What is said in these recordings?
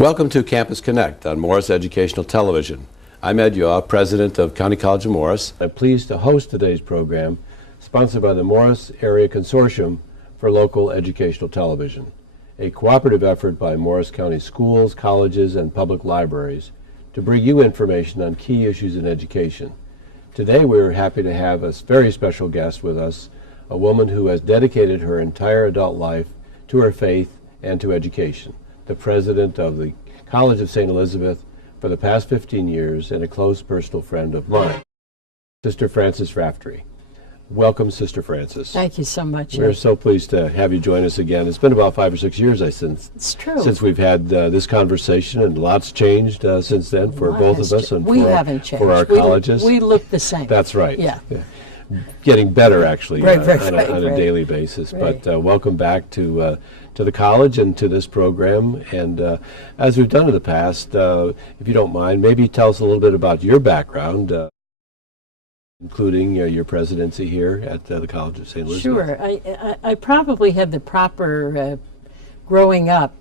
Welcome to Campus Connect on Morris Educational Television. I'm Ed Yaw, president of County College of Morris. I'm pleased to host today's program, sponsored by the Morris Area Consortium for Local Educational Television, a cooperative effort by Morris County schools, colleges, and public libraries to bring you information on key issues in education. Today we're happy to have a very special guest with us, a woman who has dedicated her entire adult life to her faith and to education, the president of the College of St. Elizabeth for the past 15 years and a close personal friend of mine, Sister Frances Raftery. Welcome, Sister Frances. Thank you so much. We're so pleased to have you join us again. It's been about 5 or 6 years It's true. since we've had this conversation, and lots changed since then for both of us and for our colleges. We look the same. That's right. Yeah. Getting better, actually, Right, on a daily basis. Right. But welcome back to the college and to this program. And as we've done in the past, if you don't mind, maybe tell us a little bit about your background, including your presidency here at the College of St. Elizabeth. Sure. I probably had the proper growing up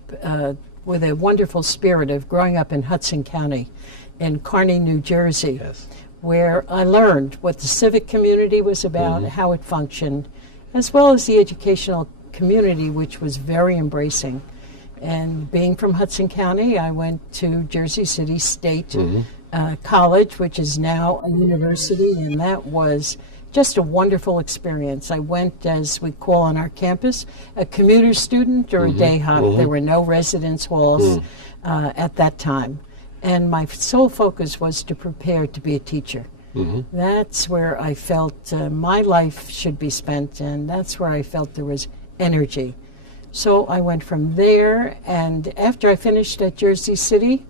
with a wonderful spirit of growing up in Hudson County in Kearney, New Jersey. Yes. Where I learned what the civic community was about, how it functioned, as well as the educational community, which was very embracing. And being from Hudson County, I went to Jersey City State College, which is now a university, and that was just a wonderful experience. I went, as we call on our campus, a commuter student or a day hop. There were no residence halls at that time. And my sole focus was to prepare to be a teacher. That's where I felt my life should be spent, and that's where I felt there was energy. So I went from there, and after I finished at Jersey City,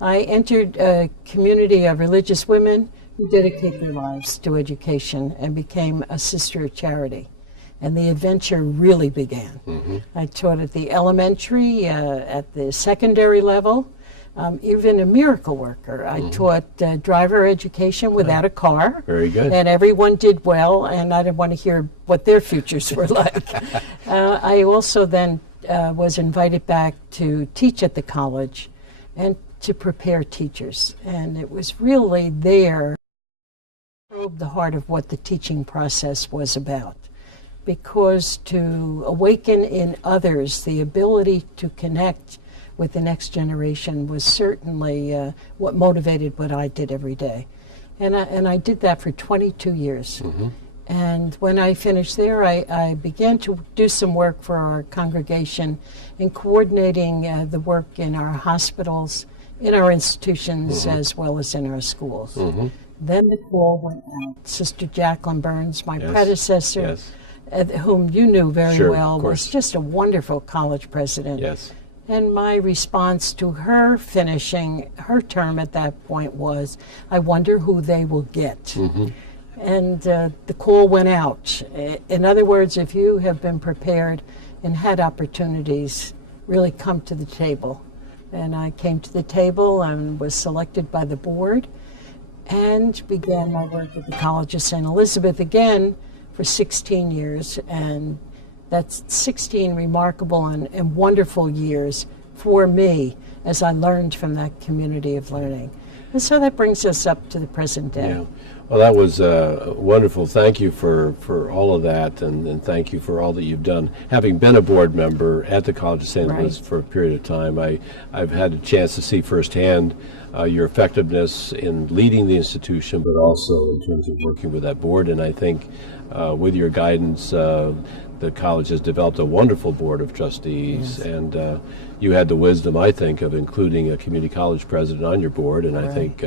I entered a community of religious women who dedicate their lives to education and became a sister of charity. And the adventure really began. I taught at the elementary, at the secondary level, even a miracle worker. I taught driver education without a car. Very good. And everyone did well, and I didn't want to hear what their futures were like. I also then was invited back to teach at the college and to prepare teachers. And it was really there to probe the heart of what the teaching process was about. Because to awaken in others the ability to connect with the next generation was certainly what motivated what I did every day. And I did that for 22 years. And when I finished there, I began to do some work for our congregation in coordinating the work in our hospitals, in our institutions, as well as in our schools. Then the call went out. Sister Jacqueline Burns, my predecessor, whom you knew very well, was just a wonderful college president. And my response to her finishing her term at that point was, I wonder who they will get. And the call went out. In other words, if you have been prepared and had opportunities, really come to the table. And I came to the table and was selected by the board and began my work at the College of St. Elizabeth again for 16 years. And that's 16 remarkable and wonderful years for me as I learned from that community of learning. And so that brings us up to the present day. Yeah. Well, that was wonderful. Thank you for all of that, and thank you for all that you've done. Having been a board member at the College of St. Elizabeth for a period of time, I've had a chance to see firsthand your effectiveness in leading the institution, but also in terms of working with that board. And I think with your guidance, the college has developed a wonderful board of trustees, and you had the wisdom, I think, of including a community college president on your board, and I think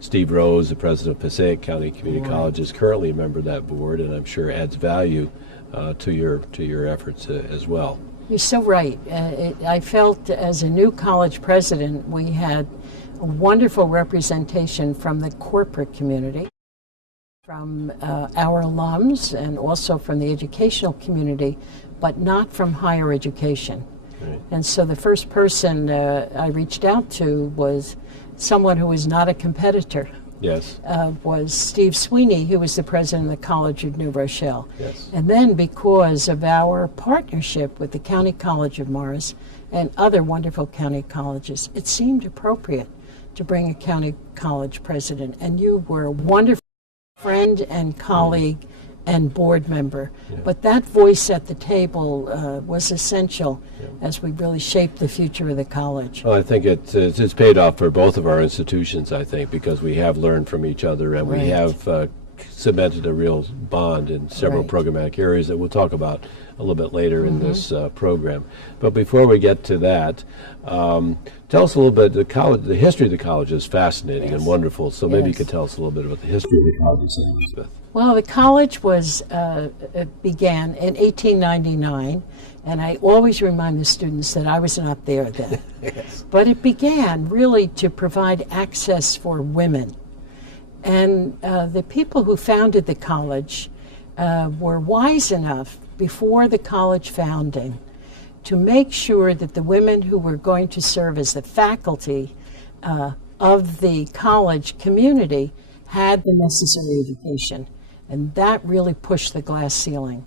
Steve Rose, the president of Passaic County Community College, is currently a member of that board, and I'm sure adds value to your efforts as well. You're so right. I felt as a new college president, we had a wonderful representation from the corporate community, from our alums, and also from the educational community, but not from higher education. And so the first person I reached out to was someone who was not a competitor. Yes. was Steve Sweeney, who was the president of the College of New Rochelle. Yes. And then because of our partnership with the County College of Morris and other wonderful county colleges, it seemed appropriate to bring a county college president. And you were a wonderful friend and colleague and board member. Yeah. But that voice at the table was essential as we really shaped the future of the college. Well, I think it's paid off for both of our institutions, I think, because we have learned from each other and we Right. have cemented a real bond in several Right. programmatic areas that we'll talk about a little bit later in this program. But before we get to that, tell us a little bit, the history of the college is fascinating and wonderful, so maybe you Yes. could tell us a little bit about the history of the College of St. Elizabeth. Well, the college was began in 1899, and I always remind the students that I was not there then. Yes. But it began really to provide access for women. And the people who founded the college were wise enough before the college founding to make sure that the women who were going to serve as the faculty of the college community had the necessary education. And that really pushed the glass ceiling.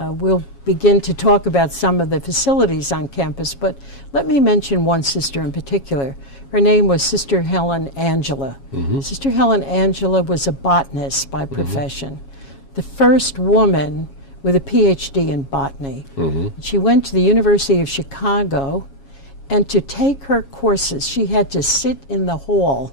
We'll begin to talk about some of the facilities on campus, but let me mention one sister in particular. Her name was Sister Helen Angela. Sister Helen Angela was a botanist by profession, the first woman with a PhD in botany. She went to the University of Chicago, and to take her courses, she had to sit in the hall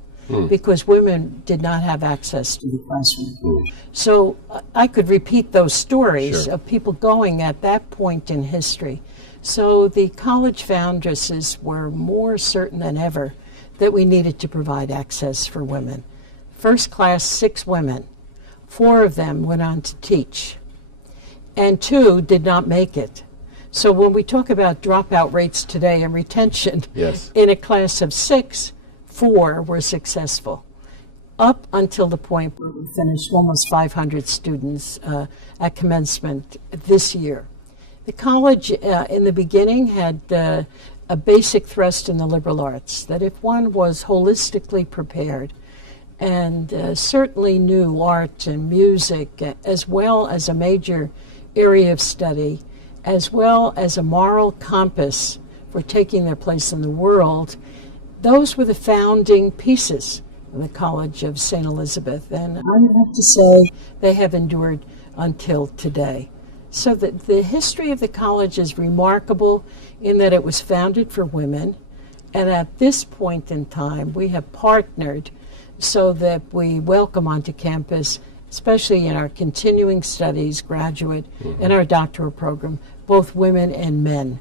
because women did not have access to the classroom. So I could repeat those stories Sure. of people going at that point in history. So the college foundresses were more certain than ever that we needed to provide access for women. First class, 6 women. 4 of them went on to teach, and 2 did not make it. So when we talk about dropout rates today and retention, Yes. in a class of 6, 4 were successful, up until the point where we finished almost 500 students at commencement this year. The college in the beginning had a basic thrust in the liberal arts, that if one was holistically prepared and certainly knew art and music as well as a major area of study, as well as a moral compass for taking their place in the world, those were the founding pieces of the College of St. Elizabeth, and I would have to say they have endured until today. So the history of the college is remarkable in that it was founded for women, and at this point in time we have partnered so that we welcome onto campus, especially in our continuing studies, graduate, and our doctoral program, both women and men.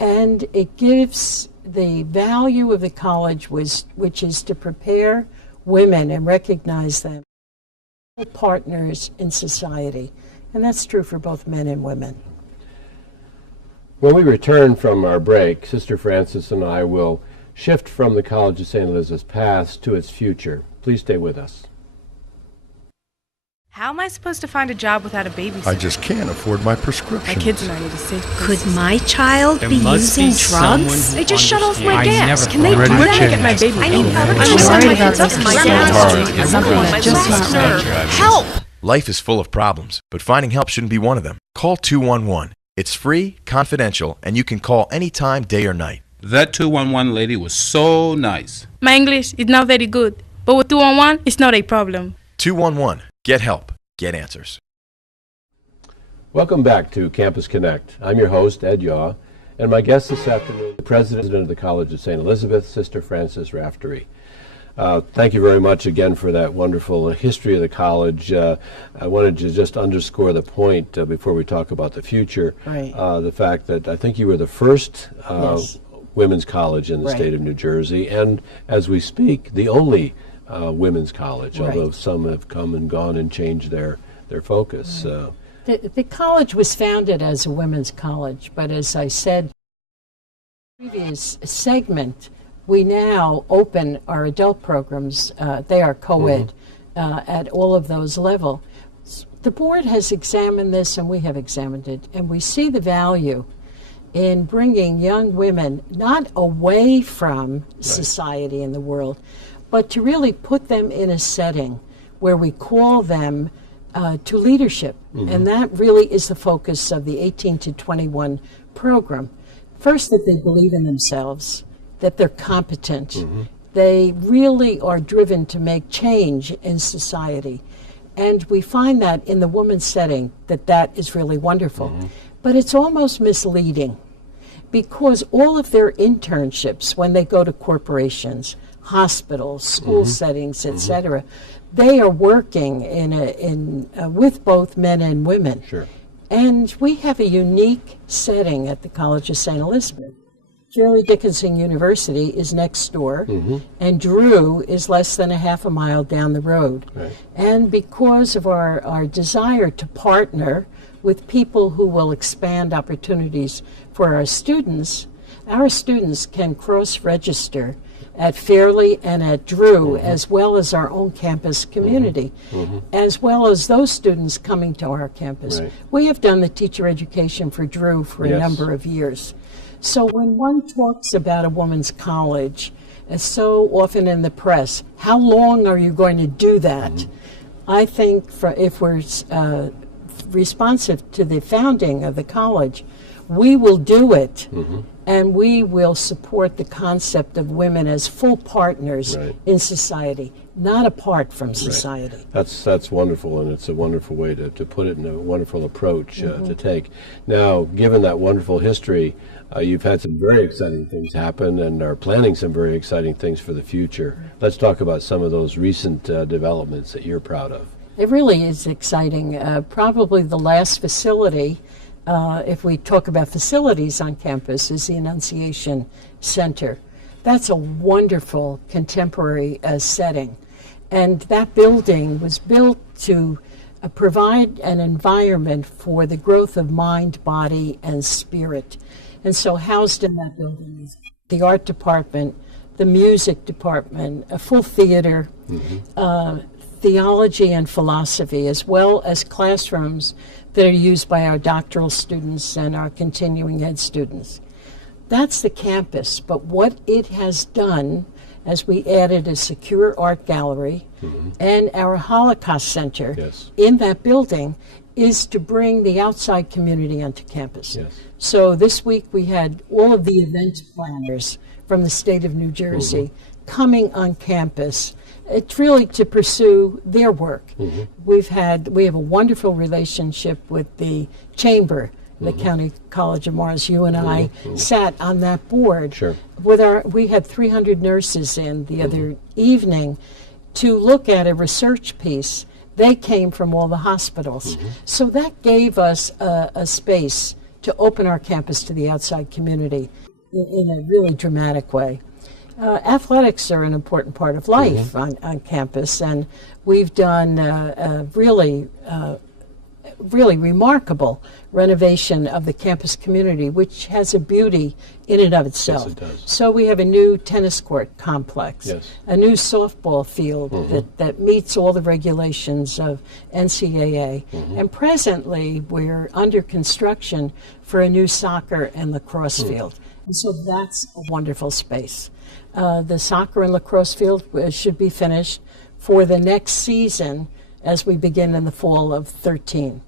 And it gives the value of the college, which is to prepare women and recognize them as partners in society. And that's true for both men and women. When we return from our break, Sister Frances and I will shift from the College of St. Elizabeth's past to its future. Please stay with us. How am I supposed to find a job without a babysitter? I just can't afford my My prescription. kids and I need a safe place Could to stay. my child There be must be using someone drugs? who They just shut off my understands. gas. I Can they never do thought that? of Get my baby. I need I'm I'm just worried my about kids up this. to my My dad's dad's street. doing It's something my that just last not nerve. right. Help! Life is full of problems, but finding help shouldn't be one of them. Call 211. It's free, confidential, and you can call anytime, day or night. That 211 lady was so nice. My English is not very good, but with 211, it's not a problem. 211. Get help. Get answers. Welcome back to Campus Connect. I'm your host, Ed Yaw, and my guest this afternoon, the president of the College of St. Elizabeth, Sister Frances Raftery. Thank you very much again for that wonderful history of the college. I wanted to just underscore the point before we talk about the future, Right. the fact that I think you were the first Yes. women's college in the Right. state of New Jersey, and as we speak, the only women's college, Right. although some have come and gone and changed their focus. The college was founded as a women's college, but as I said in the previous segment, we now open our adult programs. They are co-ed at all of those levels. The board has examined this, and we have examined it, and we see the value in bringing young women not away from society and the world, but to really put them in a setting where we call them to leadership. And that really is the focus of the 18 to 21 program. First, that they believe in themselves, that they're competent. They really are driven to make change in society. And we find that in the woman's setting, that is really wonderful. But it's almost misleading, because all of their internships, when they go to corporations, hospitals, school settings, etc., they are working with both men and women. Sure. And we have a unique setting at the College of St. Elizabeth. Fairleigh Dickinson University is next door, and Drew is less than a half a mile down the road. Right. And because of our desire to partner with people who will expand opportunities for our students can cross-register at Fairleigh and at Drew, as well as our own campus community, as well as those students coming to our campus. Right. We have done the teacher education for Drew for a number of years. So when one talks about a woman's college, as so often in the press, how long are you going to do that? I think if we're responsive to the founding of the college, we will do it, and we will support the concept of women as full partners in society, not apart from society. That's wonderful, and it's a wonderful way to put it, and a wonderful approach to take. Now, given that wonderful history, you've had some very exciting things happen and are planning some very exciting things for the future. Let's talk about some of those recent developments that you're proud of. It really is exciting. Probably the last facility, if we talk about facilities on campus, is the Annunciation Center. That's a wonderful contemporary setting. And that building was built to provide an environment for the growth of mind, body, and spirit. And so housed in that building is the art department, the music department, a full theater, theology and philosophy, as well as classrooms that are used by our doctoral students and our continuing ed students. That's the campus, but what it has done, as we added a secure art gallery and our Holocaust Center in that building, is to bring the outside community onto campus. So this week we had all of the event planners from the state of New Jersey coming on campus. It's really to pursue their work. We have a wonderful relationship with the chamber, the County College of Morris. You and I sat on that board. We had 300 nurses in the other evening to look at a research piece. They came from all the hospitals. So that gave us a space to open our campus to the outside community in a really dramatic way. Athletics are an important part of life on campus, and we've done a really remarkable renovation of the campus community, which has a beauty in and of itself. Yes, it does. So we have a new tennis court complex, a new softball field that meets all the regulations of NCAA, and presently we're under construction for a new soccer and lacrosse field. And so that's a wonderful space. The soccer and lacrosse field should be finished for the next season as we begin in the fall of 13.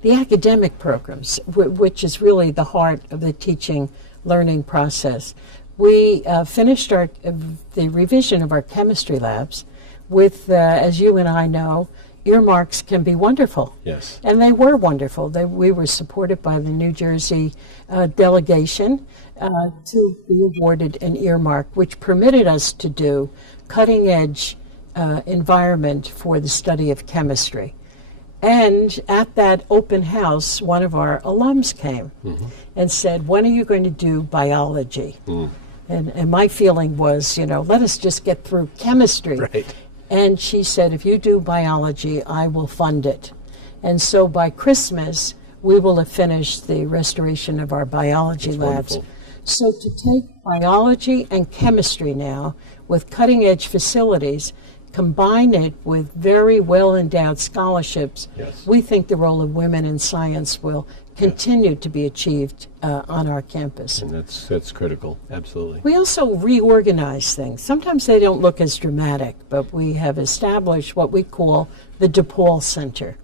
The academic programs, which is really the heart of the teaching learning process. We finished the revision of our chemistry labs with, as you and I know, earmarks can be wonderful. And they were wonderful. We were supported by the New Jersey delegation to be awarded an earmark, which permitted us to do cutting-edge environment for the study of chemistry. And at that open house, one of our alums came and said, when are you going to do biology? And my feeling was, let us just get through chemistry. And she said, if you do biology, I will fund it. And so by Christmas, we will have finished the restoration of our biology labs. Wonderful. So to take biology and chemistry now with cutting-edge facilities combine it with very well-endowed scholarships, Yes. we think the role of women in science will continue to be achieved on our campus. And that's critical, absolutely. We also reorganize things. Sometimes they don't look as dramatic, but we have established what we call the Depaul Center.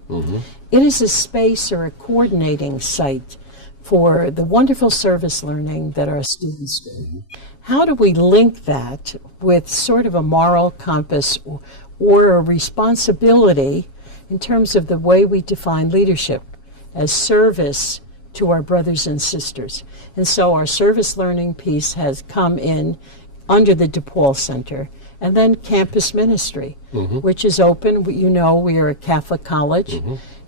It is a space or a coordinating site for the wonderful service learning that our students do. How do we link that with sort of a moral compass or a responsibility in terms of the way we define leadership as service to our brothers and sisters? And so our service learning piece has come in under the Depaul Center. And then campus ministry, which is open. You know, we are a Catholic college.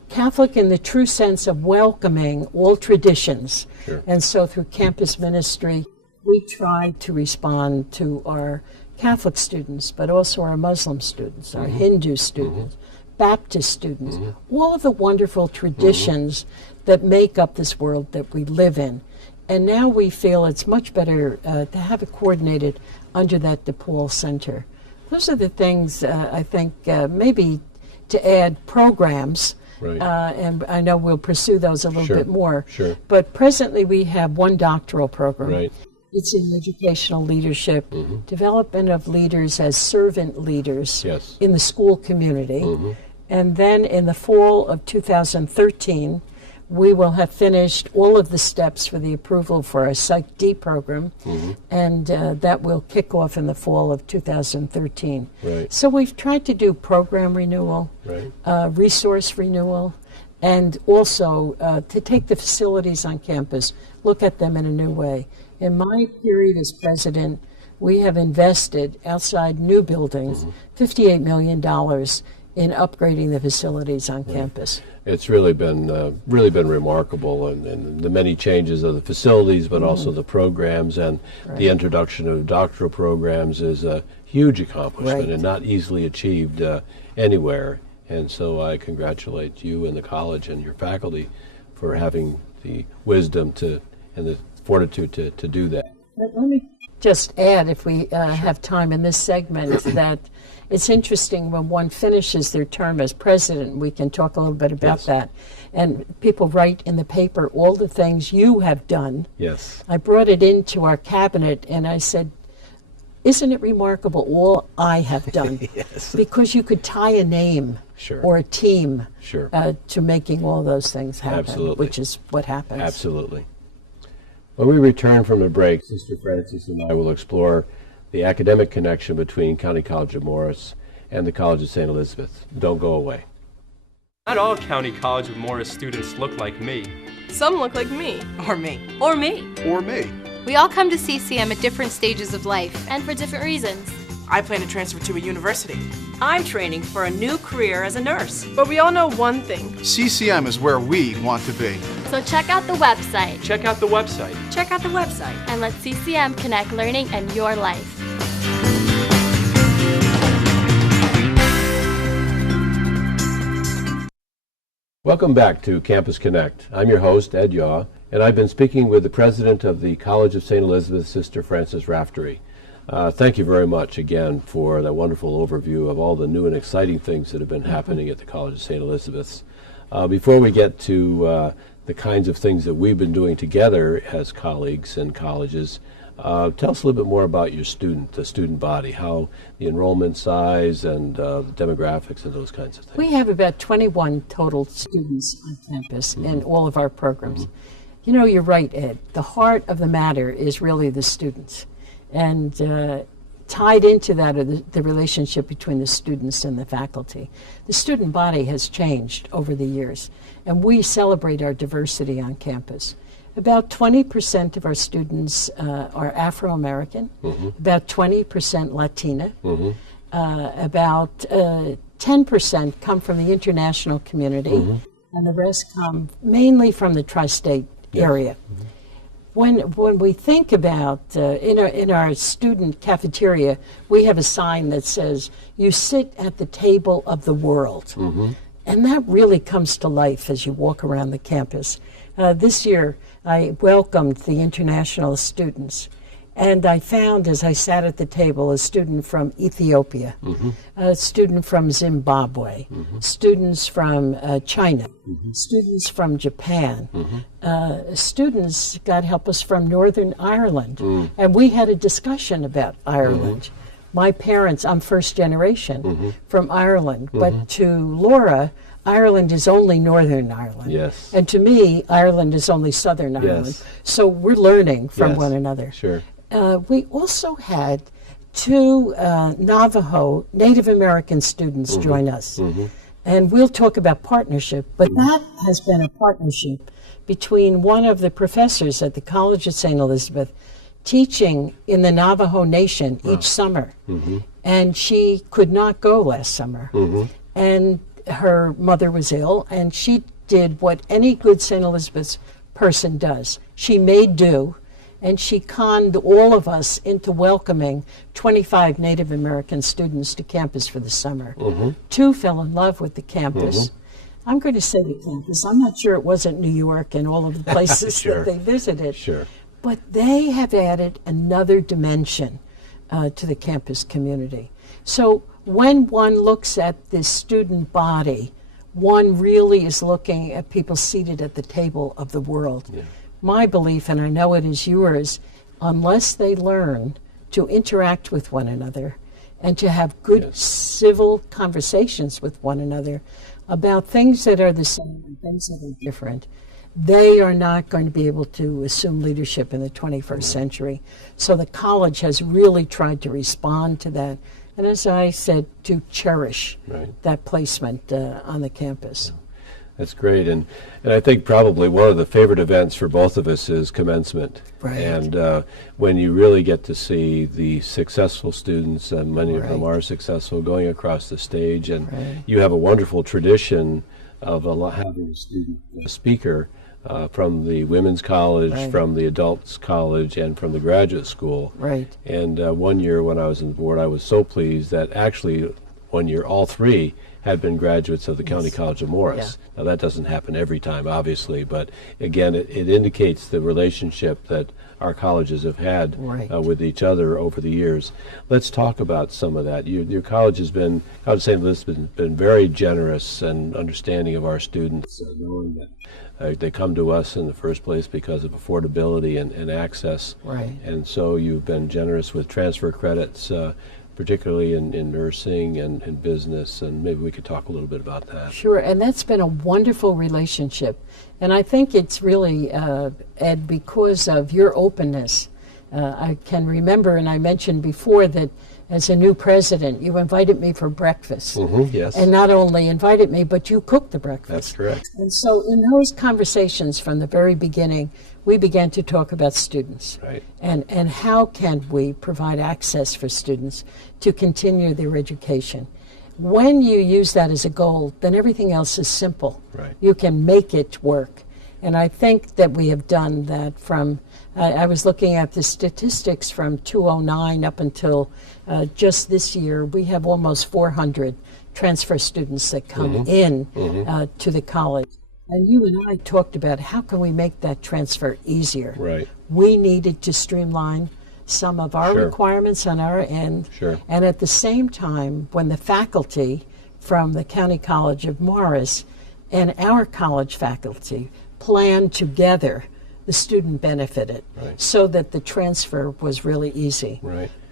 Catholic in the true sense of welcoming all traditions. Sure. And so through campus ministry, we try to respond to our Catholic students, but also our Muslim students, our Hindu students, Baptist students, all of the wonderful traditions that make up this world that we live in. And now we feel it's much better to have it coordinated under that Depaul Center. Those are the things I think maybe to add programs. Right. And I know we'll pursue those a little Sure, bit more. sure. But presently we have one doctoral program. Right. It's in educational leadership, development of leaders as servant leaders Yes. in the school community. And then in the fall of 2013, we will have finished all of the steps for the approval for our Psych D program, and that will kick off in the fall of 2013. Right. So we've tried to do program renewal, Right. resource renewal, and also to take the facilities on campus, look at them in a new way. In my period as president, we have invested outside new buildings $58 million in upgrading the facilities on campus. It's really been remarkable, and the many changes of the facilities, but also the programs, and the introduction of doctoral programs is a huge accomplishment Right. and not easily achieved anywhere. And so I congratulate you and the college and your faculty for having the wisdom and the fortitude to do that. Let me just add, if we have time in this segment, that it's interesting when one finishes their term as president, we can talk a little bit about Yes. that. And people write in the paper all the things you have done. Yes. I brought it into our cabinet and I said, isn't it remarkable all I have done? Yes. Because you could tie a name Sure. or a team Sure. to making all those things happen, Absolutely. which is what happens. Absolutely. When we return from the break, Sister Frances and I will explore the academic connection between County College of Morris and the College of St. Elizabeth. Don't go away. Not all County College of Morris students look like me. Some look like me. Or me. Or me. Or me. We all come to CCM at different stages of life and for different reasons. I plan to transfer to a university. I'm training for a new career as a nurse. But we all know one thing. CCM is where we want to be. So check out the website Check out the website. Check out the website. and let CCM connect learning and your life. Welcome back to Campus Connect. I'm your host, Ed Yaw, and I've been speaking with the president of the College of St. Elizabeth, Sister Frances Raftery. Thank you very much again for that wonderful overview of all the new and exciting things that have been happening at the College of St. Elizabeth's. Before we get to the kinds of things that we've been doing together as colleagues and colleges, tell us a little bit more about your the student body, how the enrollment size and the demographics and those kinds of things. We have about 21 total students on campus in all of our programs. You know, you're right, Ed. The heart of the matter is really the students. And tied into that are the relationship between the students and the faculty. The student body has changed over the years, and we celebrate our diversity on campus. About 20% of our students are Afro-American, about 20% Latina, about 10% come from the international community, and the rest come mainly from the tri-state area. When we think about, in our student cafeteria, we have a sign that says, you sit at the table of the world. And that really comes to life as you walk around the campus. This year, I welcomed the international students. And I found, as I sat at the table, a student from Ethiopia, a student from Zimbabwe, students from China, students from Japan, students, God help us, from Northern Ireland. And we had a discussion about Ireland. My parents, I'm first generation from Ireland, but to Laura, Ireland is only Northern Ireland. Yes. And to me, Ireland is only Southern Ireland. So we're learning from one another. Sure. We also had two Navajo Native American students join us. And we'll talk about partnership, but that has been a partnership between one of the professors at the College of St. Elizabeth teaching in the Navajo Nation each summer. And she could not go last summer. And her mother was ill, and she did what any good St. Elizabeth's person does. She made do, and she conned all of us into welcoming 25 Native American students to campus for the summer. Two fell in love with the campus. I'm going to say the campus. I'm not sure it wasn't New York and all of the places that they visited. But they have added another dimension to the campus community. So when one looks at this student body, one really is looking at people seated at the table of the world. My belief, and I know it is yours, unless they learn to interact with one another and to have good civil conversations with one another about things that are the same and things that are different, they are not going to be able to assume leadership in the 21st century. So the college has really tried to respond to that. And as I said, to cherish that placement on the campus. That's great. And I think probably one of the favorite events for both of us is commencement. And when you really get to see the successful students, and many of them are successful, going across the stage. And you have a wonderful tradition of having a student speaker from the Women's College, from the Adults College, and from the graduate school. And one year when I was on the board, I was so pleased that actually one year all three had been graduates of the County College of Morris. Now that doesn't happen every time, obviously, but again, it indicates the relationship that our colleges have had with each other over the years. Let's talk about some of that. Your college has been, College of St. Elizabeth has been very generous and understanding of our students, knowing that they come to us in the first place because of affordability and access. And so you've been generous with transfer credits, particularly in nursing and in business, and maybe we could talk a little bit about that. Sure, and that's been a wonderful relationship. And I think it's really, Ed, because of your openness. I can remember, and I mentioned before, that as a new president, you invited me for breakfast. And not only invited me, but you cooked the breakfast. That's correct. And so in those conversations from the very beginning, we began to talk about students. And how can we provide access for students to continue their education. When you use that as a goal, then everything else is simple. You can make it work. And I think that we have done that from, I was looking at the statistics from 2009 up until just this year. We have almost 400 transfer students that come in to the college. And you and I talked about how can we make that transfer easier. We needed to streamline some of our requirements on our end. And at the same time, when the faculty from the County College of Morris and our college faculty planned together, the student benefited, so that the transfer was really easy.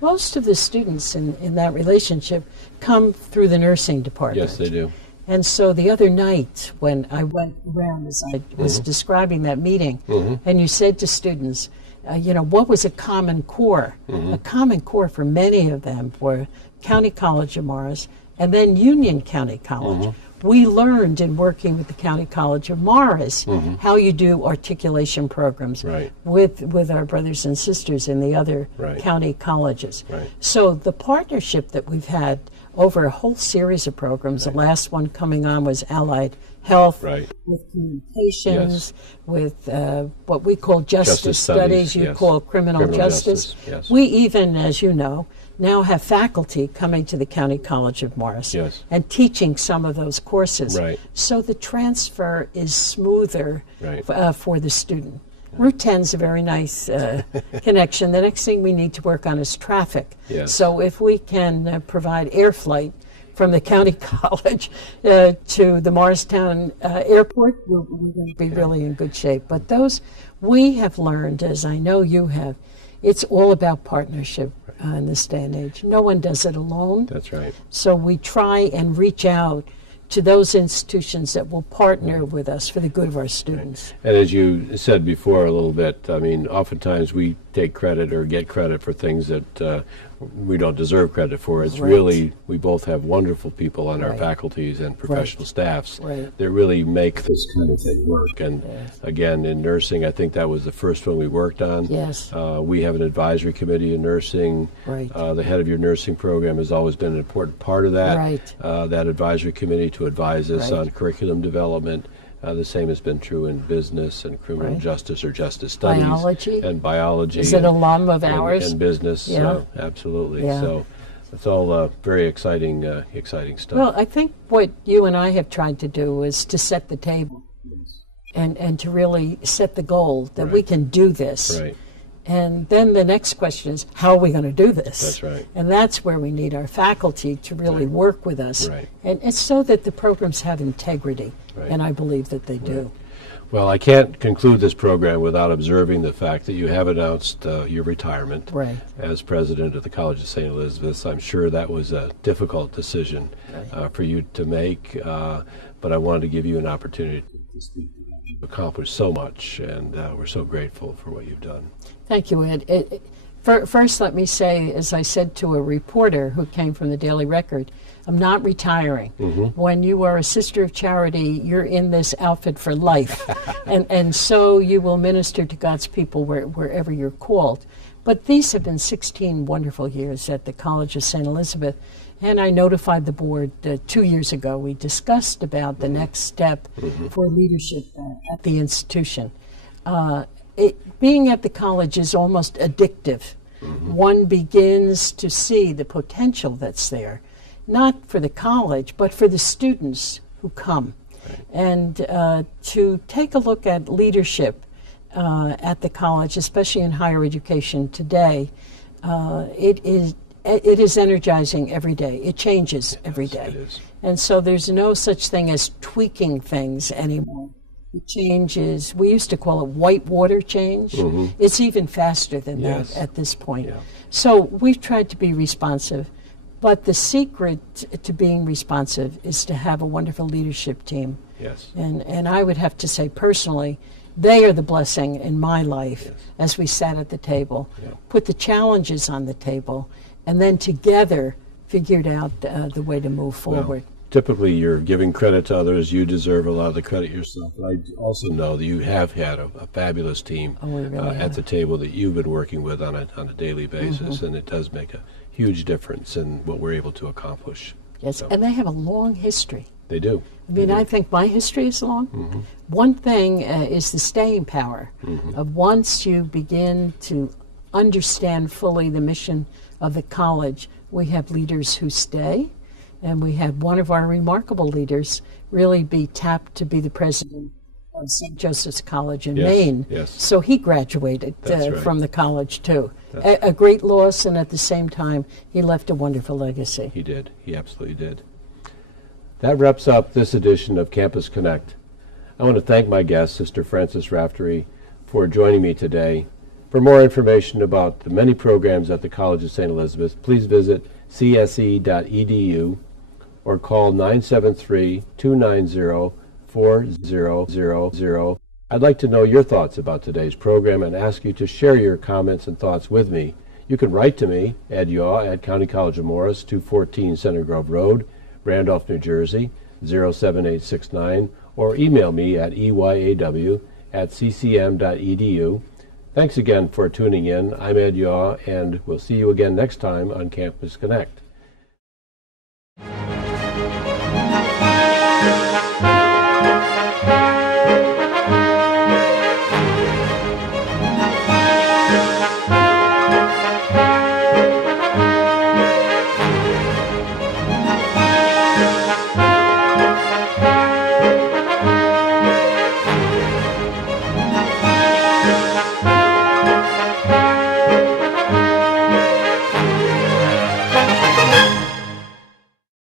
Most of the students in that relationship come through the nursing department. Yes, they do. And so the other night when I went around, as I was describing that meeting, and you said to students, you know, what was a common core? A common core for many of them were County College of Morris and then Union County College. We learned in working with the County College of Morris how you do articulation programs with our brothers and sisters in the other county colleges. So the partnership that we've had over a whole series of programs, the last one coming on was Allied Health, with communications, with what we call justice studies, you call criminal justice. We even, as you know, now have faculty coming to the County College of Morris and teaching some of those courses. So the transfer is smoother for the student. Route 10 is a very nice connection. The next thing we need to work on is traffic. Yes. So if we can provide air flight from the county college to the Morristown airport, we're going to be really in good shape. But those, we have learned, as I know you have, it's all about partnership in this day and age. No one does it alone. That's right. So we try and reach out to those institutions that will partner with us for the good of our students. And as you said before a little bit, I mean, oftentimes we take credit or get credit for things that we don't deserve credit for. It's really, we both have wonderful people on our faculties and professional staffs that really make this kind of thing work. And again, in nursing, I think that was the first one we worked on. Yes. We have an advisory committee in nursing. The head of your nursing program has always been an important part of that. That advisory committee to advise us on curriculum development. The same has been true in business and criminal justice or justice studies. Biology. And biology. Is it an alum of ours? And business, absolutely. So it's all very exciting stuff. Well, I think what you and I have tried to do is to set the table and to really set the goal that we can do this. And then the next question is, how are we going to do this? That's right. And that's where we need our faculty to really work with us. And it's so that the programs have integrity. And I believe that they do. Well, I can't conclude this program without observing the fact that you have announced your retirement as president of the College of St. Elizabeth's. I'm sure that was a difficult decision for you to make, but I wanted to give you an opportunity to speak. You've accomplished so much, and we're so grateful for what you've done. Thank you, Ed. First, let me say, as I said to a reporter who came from the Daily Record, I'm not retiring. When you are a sister of charity, you're in this outfit for life. and so you will minister to God's people wherever you're called. But these have been 16 wonderful years at the College of St. Elizabeth. And I notified the board 2 years ago. We discussed about the next step for leadership at the institution. Being at the college is almost addictive. One begins to see the potential that's there, not for the college, but for the students who come. And to take a look at leadership at the college, especially in higher education today, it is energizing every day. It changes every day. And so there's no such thing as tweaking things anymore. It changes. We used to call it white water change. It's even faster than that at this point. So we've tried to be responsive. But the secret to being responsive is to have a wonderful leadership team. And I would have to say personally, they are the blessing in my life as we sat at the table, put the challenges on the table, and then together figured out the way to move forward. Well, typically you're giving credit to others. You deserve a lot of the credit yourself. But I also know that you have had a fabulous team at the table that you've been working with on a daily basis, and it does make a huge difference in what we're able to accomplish. And they have a long history. They do. I mean, I think my history is long. One thing is the staying power of once you begin to understand fully the mission of the college, we have leaders who stay, and we had one of our remarkable leaders really be tapped to be the president of St. Joseph's College in Maine. So he graduated from the college too. A great loss, and at the same time, he left a wonderful legacy. He did. He absolutely did. That wraps up this edition of Campus Connect. I want to thank my guest, Sister Frances Raftery, for joining me today. For more information about the many programs at the College of St. Elizabeth, please visit cse.edu or call 973-290-4000. I'd like to know your thoughts about today's program and ask you to share your comments and thoughts with me. You can write to me, Ed Yaw, at County College of Morris, 214 Center Grove Road, Randolph, New Jersey, 07869, or email me at eyaw@ccm.edu. Thanks again for tuning in. I'm Ed Yaw, and we'll see you again next time on Campus Connect.